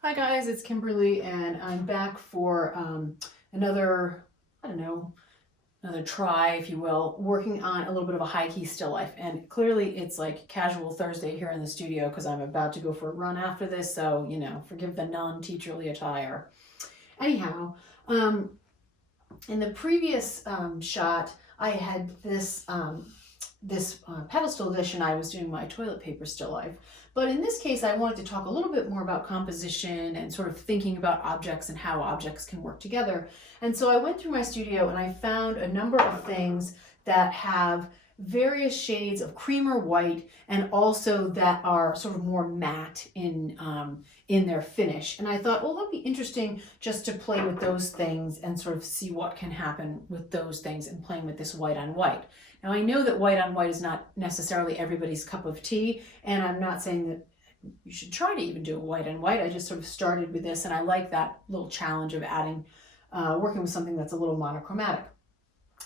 Hi guys, it's Kimberly and I'm back for another, I don't know, another try, if you will, working on a little bit of a high key still life. And clearly it's like casual Thursday here in the studio because I'm about to go for a run after this. So, forgive the non-teacherly attire. Anyhow, in the previous shot, I had this pedestal edition. I was doing my toilet paper still life. But in this case, I wanted to talk a little bit more about composition and sort of thinking about objects and how objects can work together. And so I went through my studio and I found a number of things that have various shades of cream or white and also that are sort of more matte in their finish. And I thought, well, that'd be interesting just to play with those things and sort of see what can happen with those things and playing with this white on white. Now, I know that white on white is not necessarily everybody's cup of tea, and I'm not saying that you should try to even do a white on white. I just sort of started with this, and I like that little challenge of working with something that's a little monochromatic.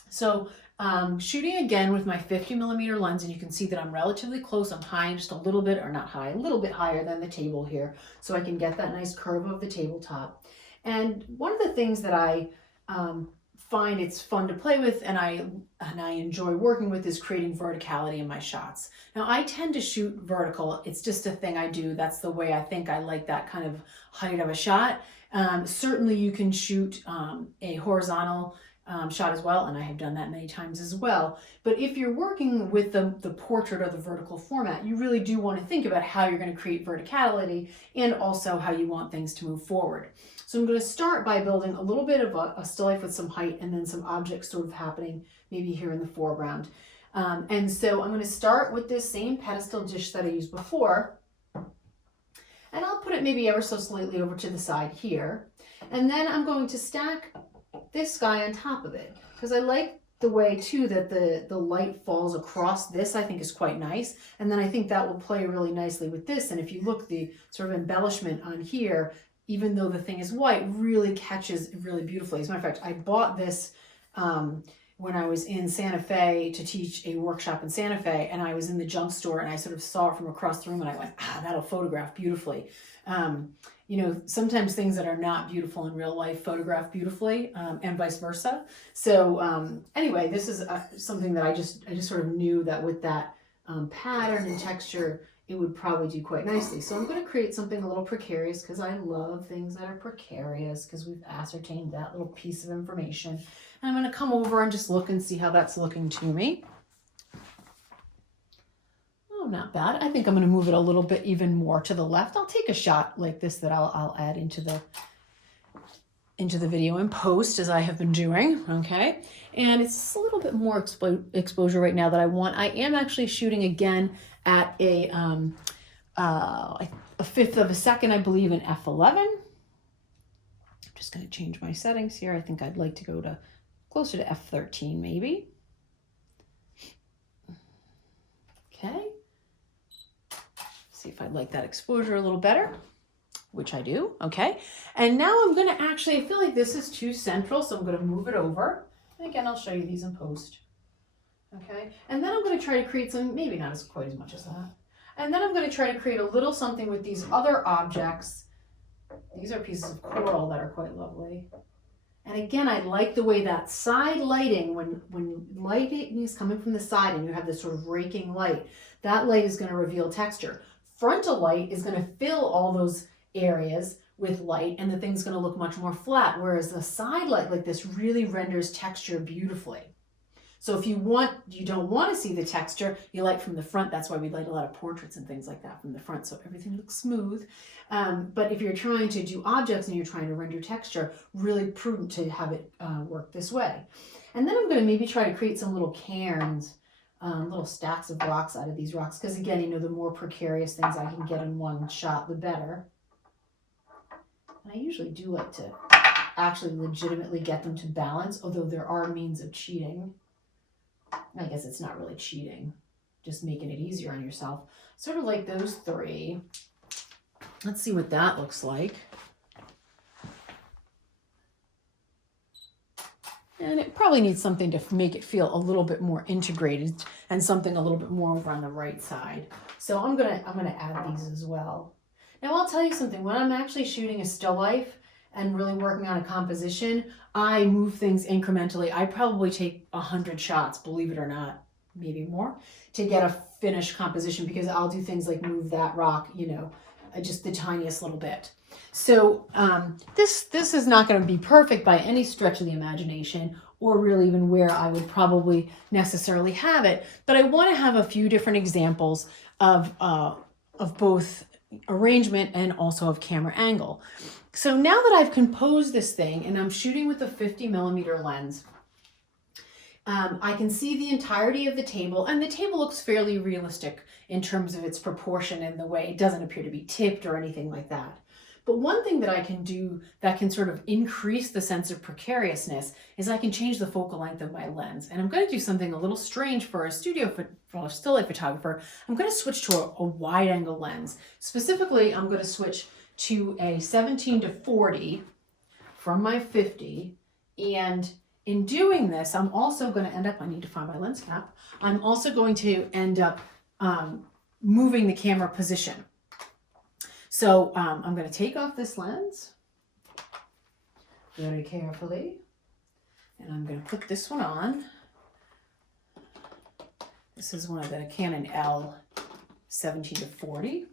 So shooting again with my 50mm lens, and you can see that I'm relatively close. I'm high just a little bit, or not high, a little bit higher than the table here, so I can get that nice curve of the tabletop. And one of the things that I find it's fun to play with and I enjoy working with is creating verticality in my shots. Now I tend to shoot vertical. It's just a thing I do. That's the way I think I like that kind of height of a shot. Certainly you can shoot a horizontal shot as well, and I have done that many times as well. But if you're working with the portrait or the vertical format, you really do want to think about how you're going to create verticality and also how you want things to move forward. So I'm going to start by building a little bit of a still life with some height and then some objects sort of happening maybe here in the foreground. And so I'm going to start with this same pedestal dish that I used before, and I'll put it maybe ever so slightly over to the side here. And then I'm going to stack this guy on top of it because I like the way too that the light falls across this. I think is quite nice, and then I think that will play really nicely with this. And if you look, the sort of embellishment on here, even though the thing is white, really catches really beautifully. As a matter of fact, I bought this when I was in Santa Fe to teach a workshop in Santa Fe, and I was in the junk store and I sort of saw it from across the room and I went, that'll photograph beautifully. Sometimes things that are not beautiful in real life photograph beautifully, and vice versa. So anyway, this is something that I just sort of knew that with that pattern and texture, it would probably do quite nicely. So I'm going to create something a little precarious because I love things that are precarious because we've ascertained that little piece of information. And I'm going to come over and just look and see how that's looking to me. Oh, not bad. I think I'm going to move it a little bit even more to the left. I'll take a shot like this that I'll add into the video in post, as I have been doing. Okay, and it's a little bit more exposure right now that I want. I am actually shooting again at a fifth of a second, I believe, in f11. I'm just going to change my settings here. I think I'd like to go to closer to f13 maybe. Okay, see if I like that exposure a little better, which I do. Okay, and now I'm going to I feel like this is too central, so I'm going to move it over. And again, I'll show you these in post. Okay, and then I'm going to try to create some, maybe not quite as much as that. And then I'm going to try to create a little something with these other objects. These are pieces of coral that are quite lovely. And again, I like the way that side lighting, when lighting is coming from the side and you have this sort of raking light, that light is going to reveal texture. Frontal light is going to fill all those areas with light and the thing's going to look much more flat, whereas the side light like this really renders texture beautifully. So if you don't want to see the texture, you light from the front. That's why we light a lot of portraits and things like that from the front, so everything looks smooth. But if you're trying to do objects and you're trying to render texture, really prudent to have it work this way. And then I'm going to maybe try to create some little cairns, little stacks of rocks out of these rocks, because again, the more precarious things I can get in one shot, the better. And I usually do like to actually legitimately get them to balance, although there are means of cheating. I guess it's not really cheating, just making it easier on yourself. Sort of like those three. Let's see what that looks like. And it probably needs something to make it feel a little bit more integrated and something a little bit more over on the right side. So I'm gonna add these as well. Now I'll tell you something, when I'm actually shooting a still life and really working on a composition, I move things incrementally. I probably take 100 shots, believe it or not, maybe more, to get a finished composition, because I'll do things like move that rock, you know, just the tiniest little bit. So this is not going to be perfect by any stretch of the imagination, or really even where I would probably necessarily have it. But I want to have a few different examples of both arrangement and also of camera angle. So now that I've composed this thing and I'm shooting with a 50mm lens, I can see the entirety of the table, and the table looks fairly realistic in terms of its proportion and the way it doesn't appear to be tipped or anything like that. But one thing that I can do that can sort of increase the sense of precariousness is I can change the focal length of my lens. And I'm going to do something a little strange for a still life photographer. I'm going to switch to a wide angle lens. Specifically, I'm going to switch to a 17-40 from my 50. And in doing this, I'm also going to end up, I need to find my lens cap. I'm also going to end up moving the camera position. So I'm going to take off this lens very carefully, and I'm going to put this one on. This is one of the Canon L 17-40.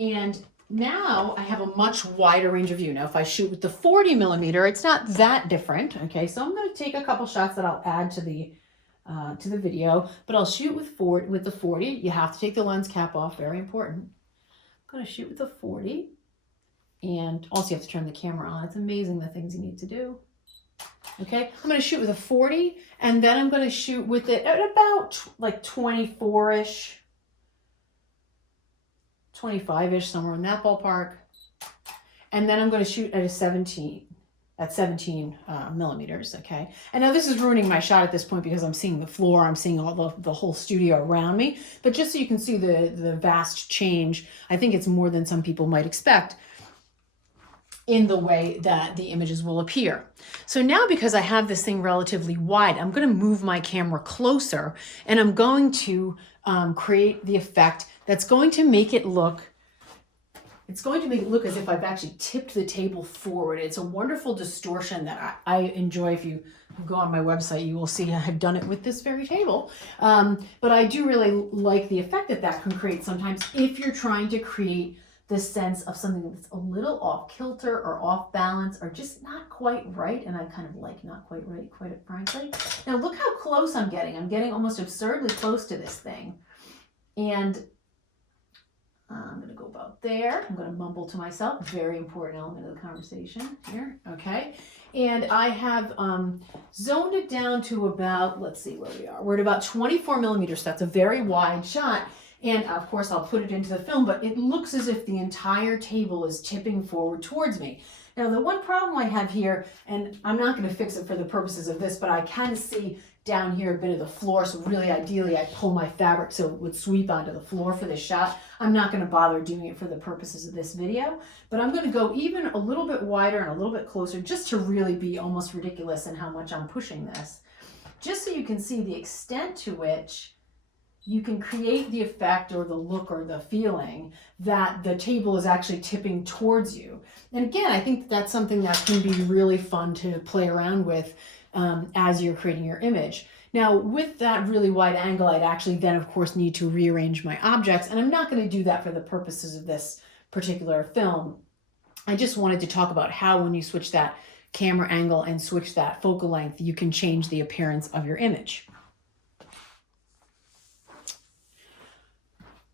And now I have a much wider range of view. Now, if I shoot with the 40mm, it's not that different. Okay, so I'm going to take a couple shots that I'll add to the video, but I'll shoot with the 40. You have to take the lens cap off, very important. I'm going to shoot with the 40, and also you have to turn the camera on. It's amazing the things you need to do. Okay, I'm going to shoot with a 40, and then I'm going to shoot with it at about like 24-ish, 25-ish, somewhere in that ballpark. And then I'm going to shoot at 17 millimeters, okay? And now this is ruining my shot at this point because I'm seeing the floor, I'm seeing all the whole studio around me. But just so you can see the vast change, I think it's more than some people might expect in the way that the images will appear. So now, because I have this thing relatively wide, I'm going to move my camera closer, and I'm going to create the effect that's going to make it look as if I've actually tipped the table forward. It's a wonderful distortion that I enjoy. If you go on my website, you will see I have done it with this very table. But I do really like the effect that can create sometimes if you're trying to create this sense of something that's a little off kilter or off balance or just not quite right. And I kind of like not quite right, quite frankly. Now look how close I'm getting. I'm getting almost absurdly close to this thing. And I'm going to go about there. I'm going to mumble to myself. Very important element of the conversation here. Okay. And I have zoned it down to about, let's see where we are. We're at about 24mm. So that's a very wide shot. And of course, I'll put it into the film, but it looks as if the entire table is tipping forward towards me. Now, the one problem I have here, and I'm not going to fix it for the purposes of this, but I can see down here a bit of the floor. So really, ideally, I pull my fabric so it would sweep onto the floor for this shot. I'm not going to bother doing it for the purposes of this video, but I'm going to go even a little bit wider and a little bit closer just to really be almost ridiculous in how much I'm pushing this. Just so you can see the extent to which you can create the effect or the look or the feeling that the table is actually tipping towards you. And again, I think that's something that can be really fun to play around with as you're creating your image. Now, with that really wide angle, I'd actually then, of course, need to rearrange my objects, and I'm not going to do that for the purposes of this particular film. I just wanted to talk about how when you switch that camera angle and switch that focal length, you can change the appearance of your image.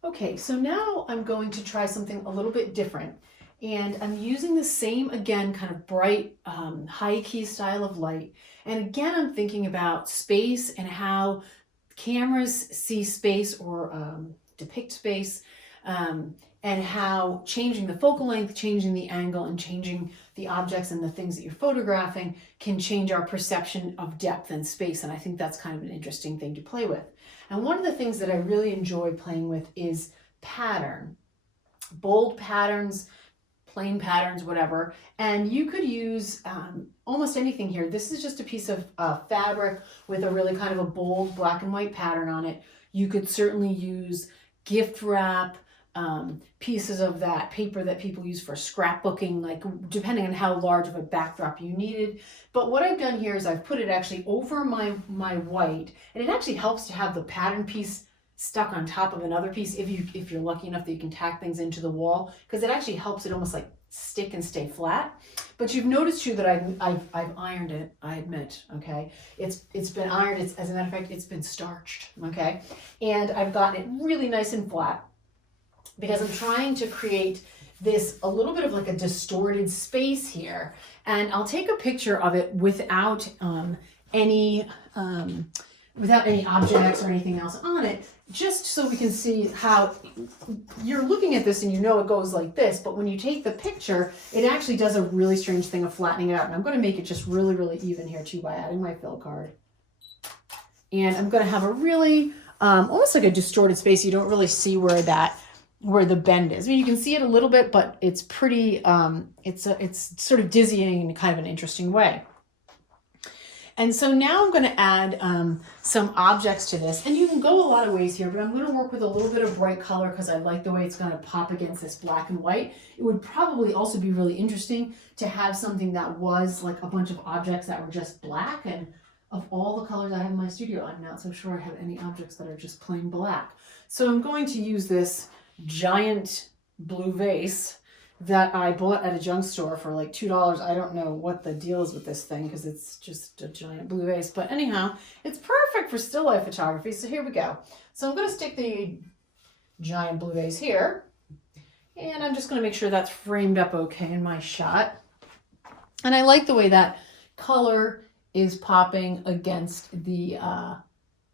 Okay, so now I'm going to try something a little bit different, and I'm using the same, again, kind of bright, high key style of light. And again, I'm thinking about space and how cameras see space or depict space, and how changing the focal length, changing the angle, and changing the objects and the things that you're photographing can change our perception of depth and space. And I think that's kind of an interesting thing to play with. And one of the things that I really enjoy playing with is pattern, bold patterns, plain patterns, whatever. And you could use almost anything here. This is just a piece of fabric with a really kind of a bold black and white pattern on it. You could certainly use gift wrap, pieces of that paper that people use for scrapbooking, like depending on how large of a backdrop you needed. But what I've done here is I've put it actually over my white, and it actually helps to have the pattern piece stuck on top of another piece if you're lucky enough that you can tack things into the wall, because it actually helps it almost like stick and stay flat. But you've noticed too that I've ironed it, I admit, okay? It's been ironed, as a matter of fact, it's been starched, okay? And I've gotten it really nice and flat because I'm trying to create this a little bit of like a distorted space here. And I'll take a picture of it without any objects or anything else on it, just so we can see how you're looking at this and you know it goes like this, but when you take the picture, it actually does a really strange thing of flattening it out. And I'm going to make it just really, really even here too by adding my fill card. And I'm going to have a really, almost like a distorted space. You don't really see where the bend is. I mean, you can see it a little bit, but it's pretty, it's sort of dizzying in kind of an interesting way. And so now I'm going to add some objects to this, and you can go a lot of ways here, but I'm going to work with a little bit of bright color because I like the way it's going to pop against this black and white. It would probably also be really interesting to have something that was like a bunch of objects that were just black, and of all the colors I have in my studio, I'm not so sure I have any objects that are just plain black. So I'm going to use this giant blue vase that I bought at a junk store for like $2. I don't know what the deal is with this thing because it's just a giant blue vase. But anyhow, it's perfect for still life photography. So here we go. So I'm going to stick the giant blue vase here. And I'm just going to make sure that's framed up okay in my shot. And I like the way that color is popping against the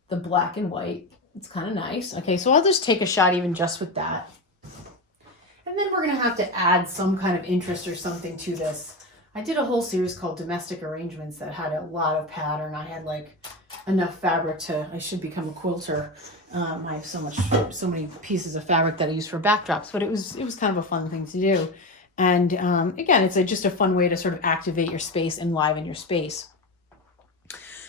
black and white. It's kind of nice. Okay, so I'll just take a shot even just with that. And then we're going to have to add some kind of interest or something to this. I did a whole series called Domestic Arrangements that had a lot of pattern. I had like enough fabric I should become a quilter. I have so many pieces of fabric that I use for backdrops, but it was kind of a fun thing to do. And again, it's just a fun way to sort of activate your space and liven your space.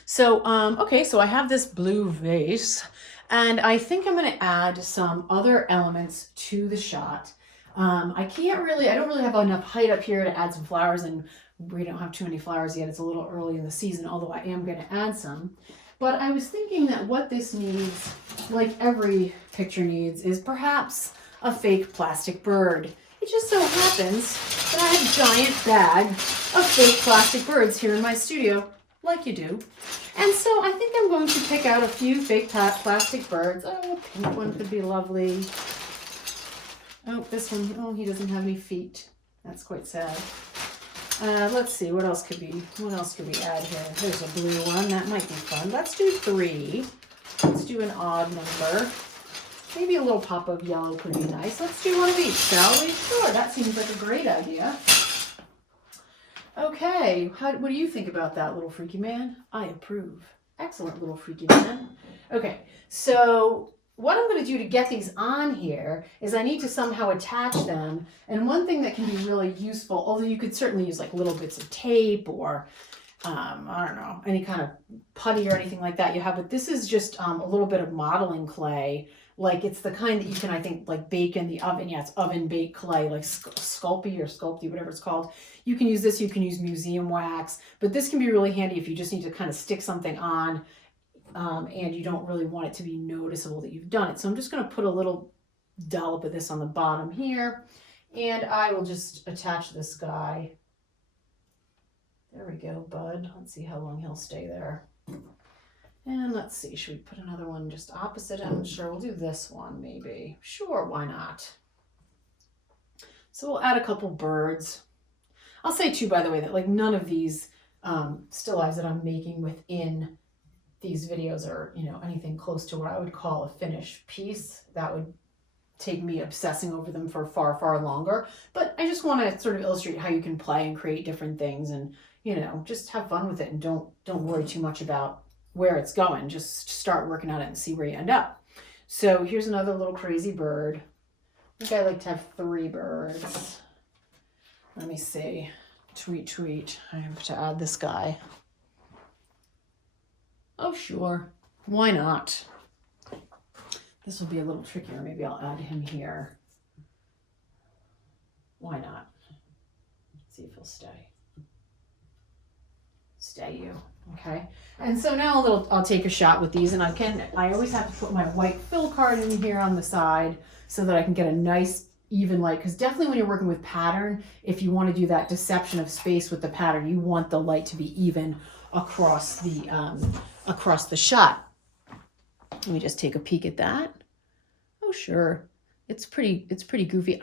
So, okay, so I have this blue vase, and I think I'm going to add some other elements to the shot. I don't really have enough height up here to add some flowers, and we don't have too many flowers yet. It's a little early in the season, although I am going to add some. But I was thinking that what this needs, like every picture needs, is perhaps a fake plastic bird. It just so happens that I have a giant bag of fake plastic birds here in my studio, like you do. And so I think I'm going to pick out a few fake plastic birds. Oh, a pink one could be lovely. Oh, this one, oh, he doesn't have any feet. That's quite sad. Let's see, what else could we add here? There's a blue one, that might be fun. Let's do 3. Let's do an odd number. Maybe a little pop of yellow could be nice. Let's do one of each, shall we? Sure, that seems like a great idea. Okay, what do you think about that, little freaky man? I approve. Excellent, little freaky man. Okay, so what I'm going to do to get these on here is I need to somehow attach them. And one thing that can be really useful, although you could certainly use like little bits of tape or, I don't know, any kind of putty or anything like that you have, but this is just a little bit of modeling clay. Like it's the kind that you can, I think, like bake in the oven. Yeah, it's oven baked clay, like Sculpey or Sculpty, whatever it's called. You can use this, you can use museum wax, but this can be really handy if you just need to kind of stick something on and you don't really want it to be noticeable that you've done it. So I'm just going to put a little dollop of this on the bottom here, and I will just attach this guy. There we go, bud. Let's see how long he'll stay there. And let's see, should we put another one just opposite him? Sure, we'll do this one maybe. Sure, why not? So we'll add a couple birds. I'll say too, by the way, that like none of these still lifes that I'm making within these videos are, you know, anything close to what I would call a finished piece. That would take me obsessing over them for far, far longer. But I just want to sort of illustrate how you can play and create different things and, you know, just have fun with it and don't worry too much about where it's going. Just start working on it and see where you end up. So here's another little crazy bird. I think I like to have 3 birds. Let me see. Tweet. I have to add this guy. Oh, sure. Why not? This will be a little trickier. Maybe I'll add him here. Why not? See if he'll stay. Stay you. Okay. And so now I'll take a shot with these, and I always have to put my white fill card in here on the side so that I can get a nice even light, because definitely when you're working with pattern, if you want to do that deception of space with the pattern, you want the light to be even across the shot. Let me just take a peek at that. Oh, sure. It's pretty goofy.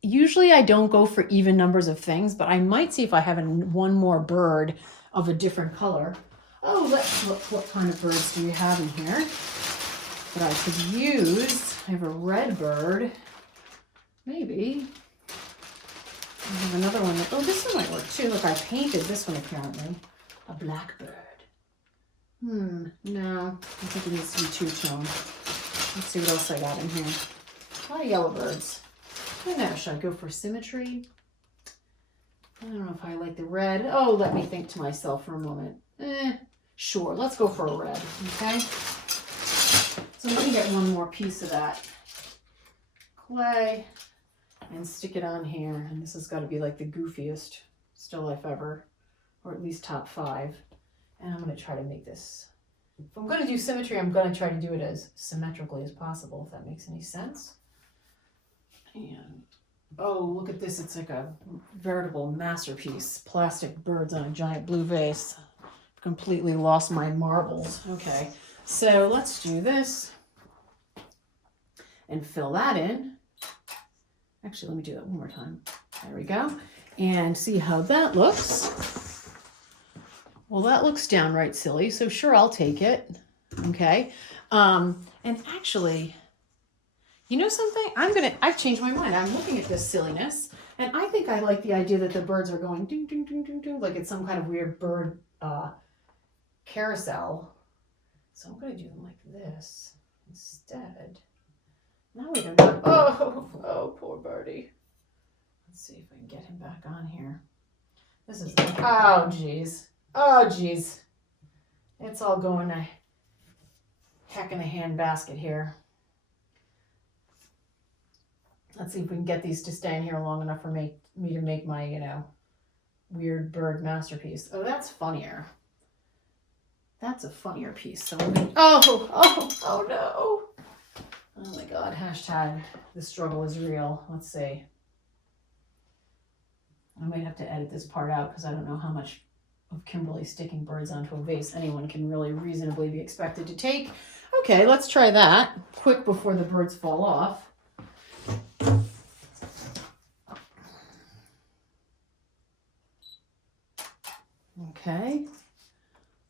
Usually I don't go for even numbers of things, but I might see if I have one more bird of a different color. Oh, let's look, what kind of birds do we have in here that I could use? I have a red bird. Maybe. I have another one that, oh, this one might work too. Look, I painted this one apparently. A blackbird. No. I think it needs to be two-tone. Let's see what else I got in here. A lot of yellow birds. I don't know, should I go for symmetry? I don't know if I like the red. Oh, let me think to myself for a moment. Sure, let's go for a red, okay? So let me get one more piece of that clay and stick it on here. And this has got to be like the goofiest still life ever, or at least top 5. And I'm going to try to make this, if I'm going to do symmetry, I'm going to try to do it as symmetrically as possible, if that makes any sense. And oh, look at this. It's like a veritable masterpiece. Plastic birds on a giant blue vase. Completely lost my marbles. Okay, so let's do this and fill that in. Actually, let me do that one more time. There we go. And see how that looks. Well, that looks downright silly, so sure, I'll take it. Okay. And actually, you know something? I've changed my mind. I'm looking at this silliness, and I think I like the idea that the birds are going ding, ding, ding, ding, ding, like it's some kind of weird bird carousel. So I'm going to do them like this instead. Now we don't know. Oh, poor birdie. Let's see if I can get him back on here. This is, oh, geez. It's all going to heck in the handbasket here. Let's see if we can get these to stay in here long enough for me to make my, weird bird masterpiece. Oh, that's funnier. That's a funnier piece. So I'm gonna, oh no. Oh my God, hashtag the struggle is real. Let's see. I might have to edit this part out because I don't know how much of Kimberly sticking birds onto a vase anyone can really reasonably be expected to take. Okay, let's try that quick before the birds fall off. Okay.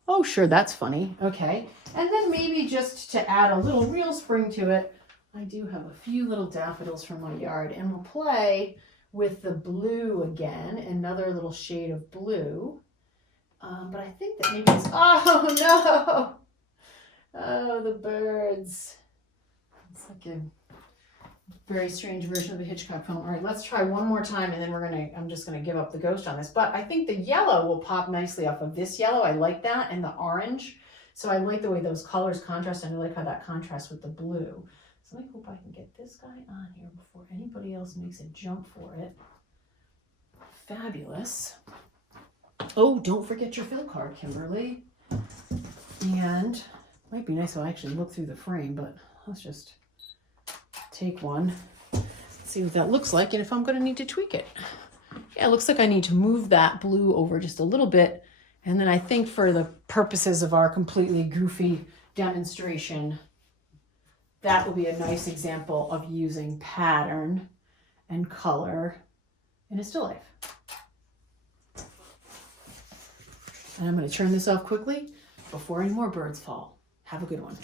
Oh, sure, that's funny. Okay. And then maybe just to add a little real spring to it, I do have a few little daffodils from my yard, and we'll play with the blue again, another little shade of blue. But I think that maybe it's, oh no! Oh, the birds. It's like a very strange version of a Hitchcock film. All right, let's try one more time, and then I'm just gonna give up the ghost on this. But I think the yellow will pop nicely off of this yellow. I like that, and the orange. So I like the way those colors contrast, and I like how that contrasts with the blue. So I hope I can get this guy on here before anybody else makes a jump for it. Fabulous. Oh, don't forget your fill card, Kimberly. And it might be nice if I actually look through the frame, but let's just take one, see what that looks like, and if I'm going to need to tweak it. Yeah, it looks like I need to move that blue over just a little bit, and then I think for the purposes of our completely goofy demonstration, that will be a nice example of using pattern and color in a still life. And I'm going to turn this off quickly before any more birds fall. Have a good one.